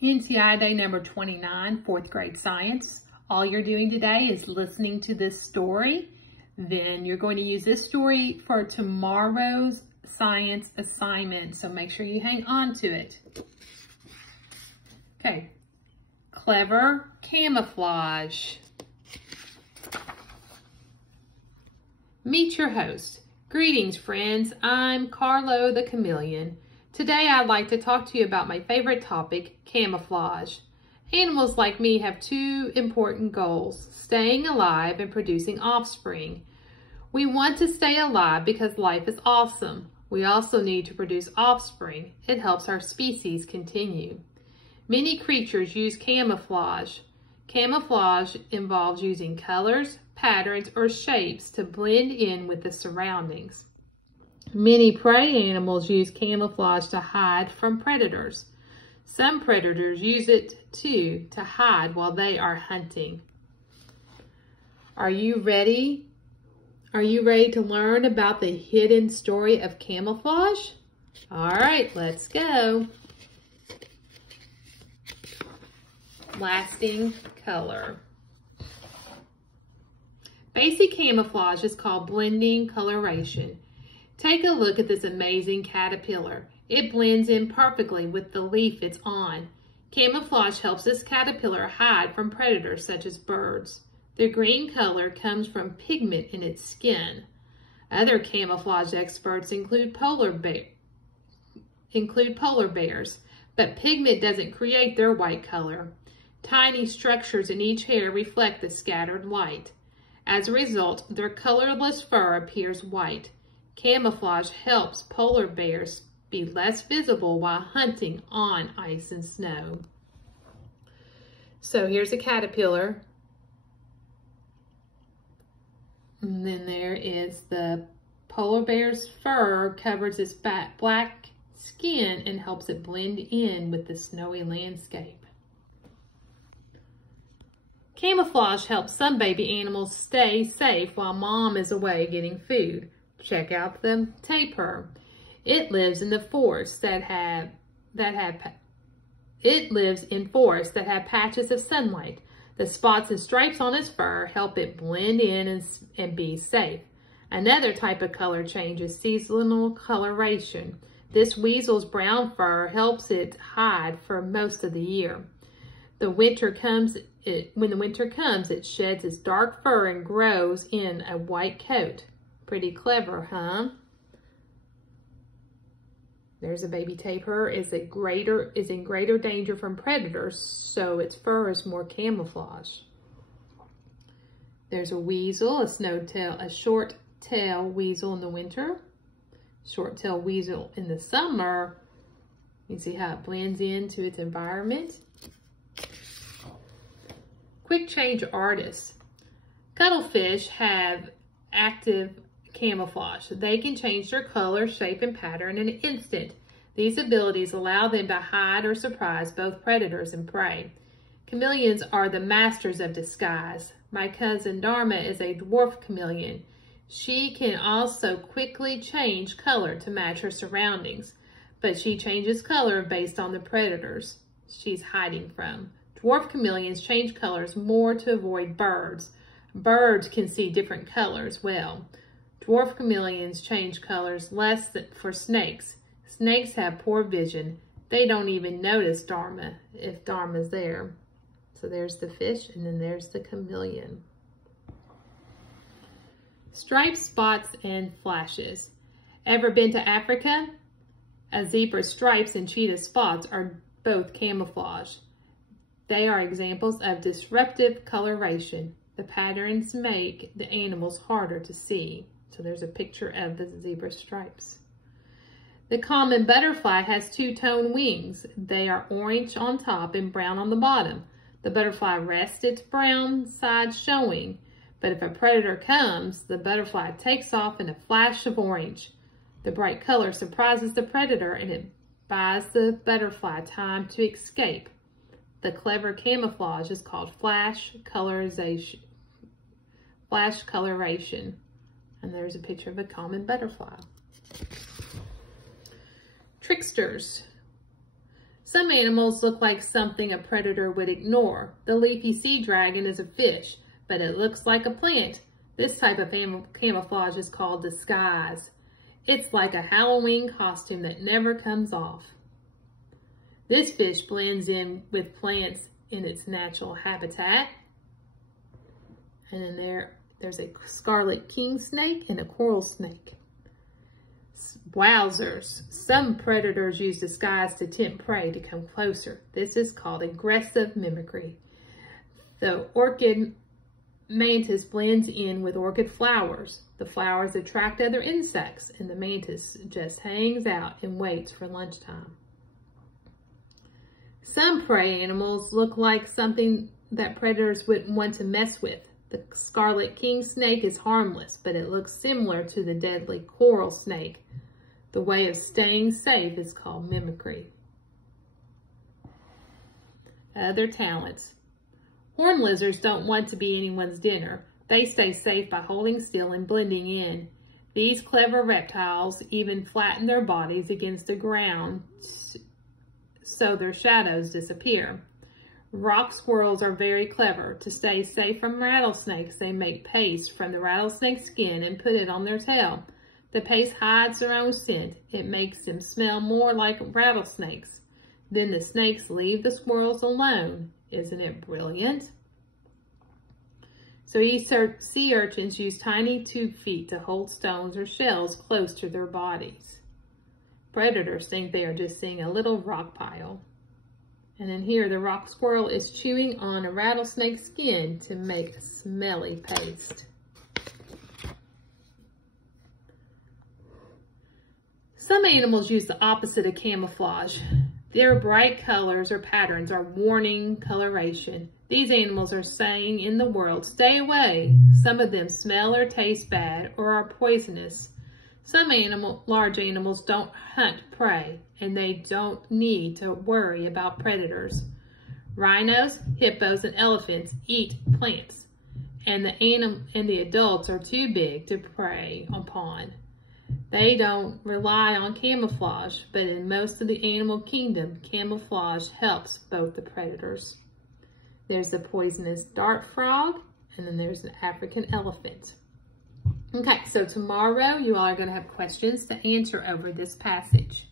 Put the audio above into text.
NTI Day number 29, 4th grade science. All you're doing today is listening to this story. Then you're going to use this story for tomorrow's science assignment. So make sure you hang on to it. Okay. Clever camouflage. Meet your host. Greetings, friends. I'm Carlo the Chameleon. Today I'd like to talk to you about my favorite topic, camouflage. Animals like me have two important goals, staying alive and producing offspring. We want to stay alive because life is awesome. We also need to produce offspring. It helps our species continue. Many creatures use camouflage. Camouflage involves using colors, patterns, or shapes to blend in with the surroundings. Many prey animals use camouflage to hide from predators. Some predators use it too to hide while they are hunting. Are you ready? Are you ready to learn about the hidden story of camouflage? All right, let's go. Lasting color. Basic camouflage is called blending coloration. Take a look at this amazing caterpillar. It blends in perfectly with the leaf it's on. Camouflage helps this caterpillar hide from predators such as birds. The green color comes from pigment in its skin. Other camouflage experts include polar bears, but pigment doesn't create their white color. Tiny structures in each hair reflect the scattered light. As a result, their colorless fur appears white. Camouflage helps polar bears be less visible while hunting on ice and snow. So here's a caterpillar. And then there is the polar bear's fur covers its black skin and helps it blend in with the snowy landscape. Camouflage helps some baby animals stay safe while mom is away getting food. Check out the tapir. It lives in the forests that have patches of sunlight. The spots and stripes on its fur help it blend in and be safe. Another type of color change is seasonal coloration. This weasel's brown fur helps it hide for most of the year. When the winter comes, it sheds its dark fur and grows in a white coat. Pretty clever, huh? There's a baby tapir is in greater danger from predators, so its fur is more camouflage. There's a weasel, a short-tail weasel in the winter, short-tail weasel in the summer. You see how it blends into its environment. Quick change artists. Cuttlefish have active camouflage. They can change their color, shape, and pattern in an instant. These abilities allow them to hide or surprise both predators and prey. Chameleons are the masters of disguise. My cousin Dharma is a dwarf chameleon. She can also quickly change color to match her surroundings, but she changes color based on the predators she's hiding from. Dwarf chameleons change colors more to avoid birds. Birds can see different colors well. Dwarf chameleons change colors less for snakes. Snakes have poor vision. They don't even notice Dharma if Dharma's there. So there's the fish, and then there's the chameleon. Stripes, spots, and flashes. Ever been to Africa? A zebra's stripes and cheetah's spots are both camouflage. They are examples of disruptive coloration. The patterns make the animals harder to see. So there's a picture of the zebra stripes. The common butterfly has two-tone wings. They are orange on top and brown on the bottom. The butterfly rests its brown side showing, but if a predator comes, the butterfly takes off in a flash of orange. The bright color surprises the predator and it buys the butterfly time to escape. The clever camouflage is called flash coloration. And there's a picture of a common butterfly. Tricksters. Some animals look like something a predator would ignore. The leafy sea dragon is a fish, but it looks like a plant. This type of camouflage is called disguise. It's like a Halloween costume that never comes off. This fish blends in with plants in its natural habitat. And then there's a scarlet king snake and a coral snake. Wowzers. Some predators use disguise to tempt prey to come closer. This is called aggressive mimicry. The orchid mantis blends in with orchid flowers. The flowers attract other insects, and the mantis just hangs out and waits for lunchtime. Some prey animals look like something that predators wouldn't want to mess with. The scarlet king snake is harmless, but it looks similar to the deadly coral snake. The way of staying safe is called mimicry. Other talents. Horned lizards don't want to be anyone's dinner. They stay safe by holding still and blending in. These clever reptiles even flatten their bodies against the ground so their shadows disappear. Rock squirrels are very clever. To stay safe from rattlesnakes, they make paste from the rattlesnake skin and put it on their tail. The paste hides their own scent. It makes them smell more like rattlesnakes. Then the snakes leave the squirrels alone. Isn't it brilliant? So sea urchins use tiny tube feet to hold stones or shells close to their bodies. Predators think they are just seeing a little rock pile. And then here, the rock squirrel is chewing on a rattlesnake skin to make a smelly paste. Some animals use the opposite of camouflage. Their bright colors or patterns are warning coloration. These animals are saying in the world, stay away. Some of them smell or taste bad or are poisonous. Some large animals don't hunt prey, and they don't need to worry about predators. Rhinos, hippos, and elephants eat plants, and the adults are too big to prey upon. They don't rely on camouflage, but in most of the animal kingdom, camouflage helps both the predators. There's the poisonous dart frog, and then there's an African elephant. Okay, so tomorrow you all are going to have questions to answer over this passage.